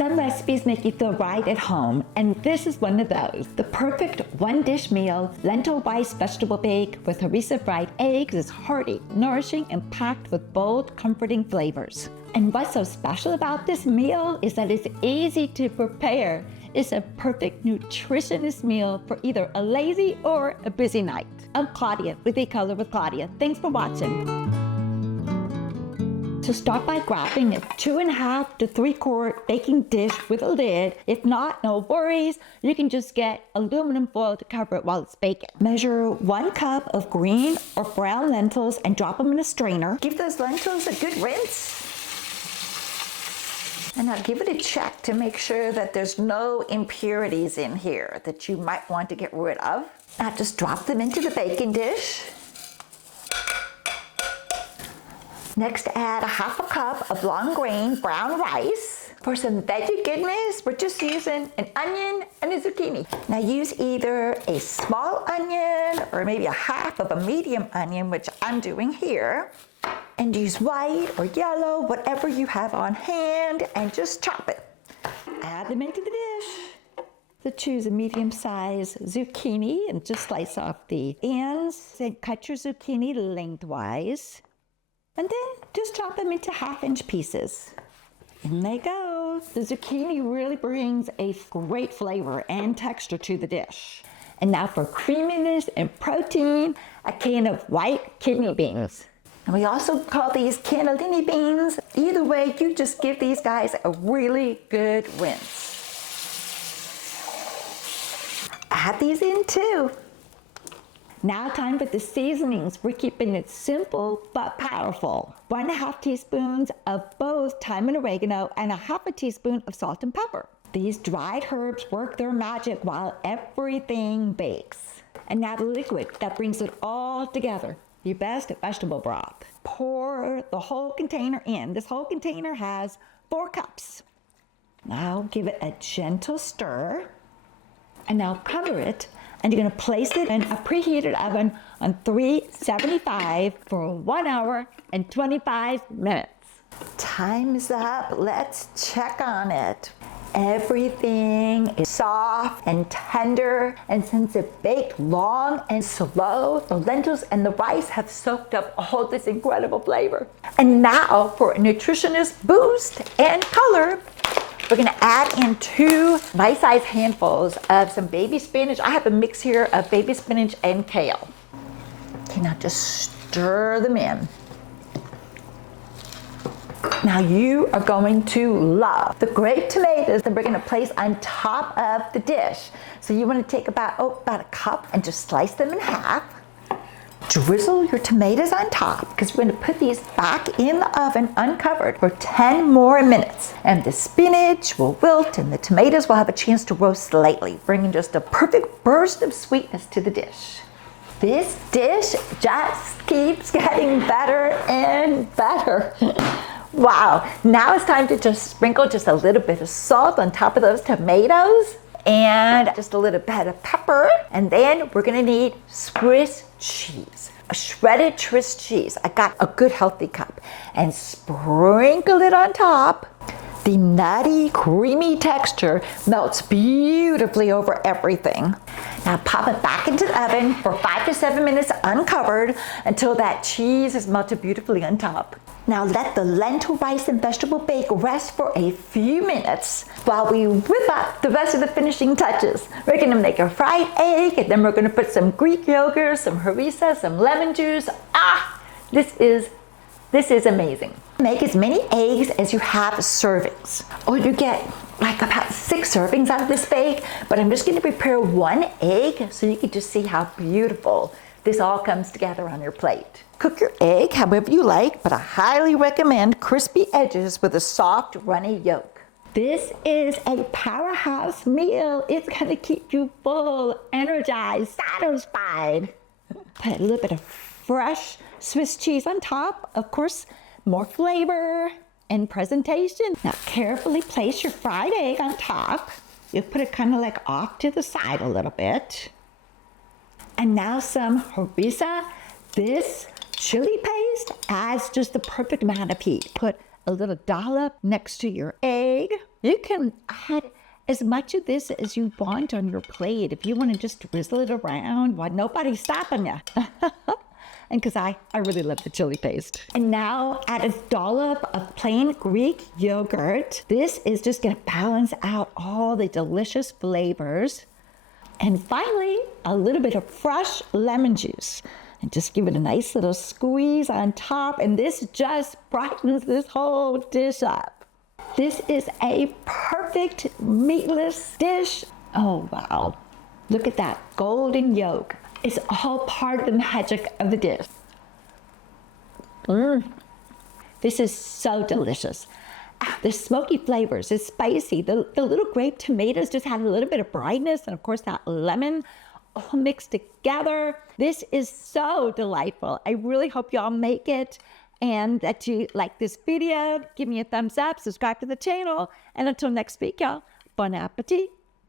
Some recipes make you feel right at home, and this is one of those. The perfect one-dish meal, lentil rice vegetable bake with Harissa fried eggs is hearty, nourishing, and packed with bold, comforting flavors. And what's so special about this meal is that it's easy to prepare. It's a perfect nutritionist meal for either a lazy or a busy night. I'm Claudia with A Color with Claudia. Thanks for watching. So start by grabbing a 2.5 to 3-quart baking dish with a lid. If not, no worries. You can just get aluminum foil to cover it while it's baking. Measure 1 cup of green or brown lentils and drop them in a strainer. Give those lentils a good rinse. And now give it a check to make sure that there's no impurities in here that you might want to get rid of. Now just drop them into the baking dish. Next, add 1/2 cup of long grain brown rice. For some veggie goodness, we're just using an onion and a zucchini. Now use either a small onion or maybe 1/2 of a medium onion, which I'm doing here. And use white or yellow, whatever you have on hand, and just chop it. Add them into the dish. So choose a medium-sized zucchini and just slice off the ends and cut your zucchini lengthwise. And then just chop them into 1/2-inch pieces. In they go. The zucchini really brings a great flavor and texture to the dish. And now for creaminess and protein, a can of white kidney beans. And we also call these cannellini beans. Either way, you just give these guys a really good rinse. Add these in too. Now time for the seasonings. We're keeping it simple but powerful. 1.5 teaspoons of both thyme and oregano and 1/2 teaspoon of salt and pepper. These dried herbs work their magic while everything bakes. And now the liquid that brings it all together. Your best vegetable broth. Pour the whole container in. This whole container has 4 cups. Now give it a gentle stir. And now cover it. And you're going to place it in a preheated oven on 375 for 1 hour and 25 minutes. Time's up. Let's check on it. Everything is soft and tender, and since it baked long and slow, the lentils and the rice have soaked up all this incredible flavor. And now for a nutritionist boost and color, we're gonna add in 2 nice-sized handfuls of some baby spinach. I have a mix here of baby spinach and kale. Okay, now just stir them in. Now you are going to love the grape tomatoes that we're going to place on top of the dish. So you want to take about a cup and just slice them in half. Drizzle your tomatoes on top because we're going to put these back in the oven uncovered for 10 more minutes. And the spinach will wilt and the tomatoes will have a chance to roast slightly, bringing just a perfect burst of sweetness to the dish. This dish just keeps getting better and better. Wow, now it's time to just sprinkle just a little bit of salt on top of those tomatoes and just a little bit of pepper. And then we're gonna need Swiss cheese, a shredded Swiss cheese. I got a good healthy cup and sprinkle it on top. The nutty, creamy texture melts beautifully over everything. Now pop it back into the oven for 5 to 7 minutes uncovered until that cheese is melted beautifully on top. Now let the lentil rice and vegetable bake rest for a few minutes while we whip up the rest of the finishing touches. We're gonna make a fried egg, and then we're gonna put some Greek yogurt, some harissa, some lemon juice. This is amazing. Make as many eggs as you have servings. Or you get like about 6 servings out of this bake, but I'm just gonna prepare 1 egg so you can just see how beautiful this all comes together on your plate. Cook your egg however you like, but I highly recommend crispy edges with a soft, runny yolk. This is a powerhouse meal. It's gonna keep you full, energized, satisfied. Put a little bit of fresh Swiss cheese on top. Of course, more flavor and presentation. Now carefully place your fried egg on top. You put it kind of like off to the side a little bit. And now some harissa. This chili paste adds just the perfect amount of heat. Put a little dollop next to your egg. You can add as much of this as you want on your plate. If you want to just drizzle it around, well, nobody's stopping you. And because I really love the chili paste. And now add a dollop of plain Greek yogurt. This is just gonna balance out all the delicious flavors. And finally, a little bit of fresh lemon juice. And just give it a nice little squeeze on top. And this just brightens this whole dish up. This is a perfect meatless dish. Oh, wow. Look at that golden yolk. It's all part of the magic of the dish. This is so delicious. The smoky flavors, it's spicy. The little grape tomatoes just had a little bit of brightness, and of course that lemon all mixed together. This is so delightful. I really hope y'all make it and that you like this video. Give me a thumbs up, subscribe to the channel, and until next week, y'all, bon appetit.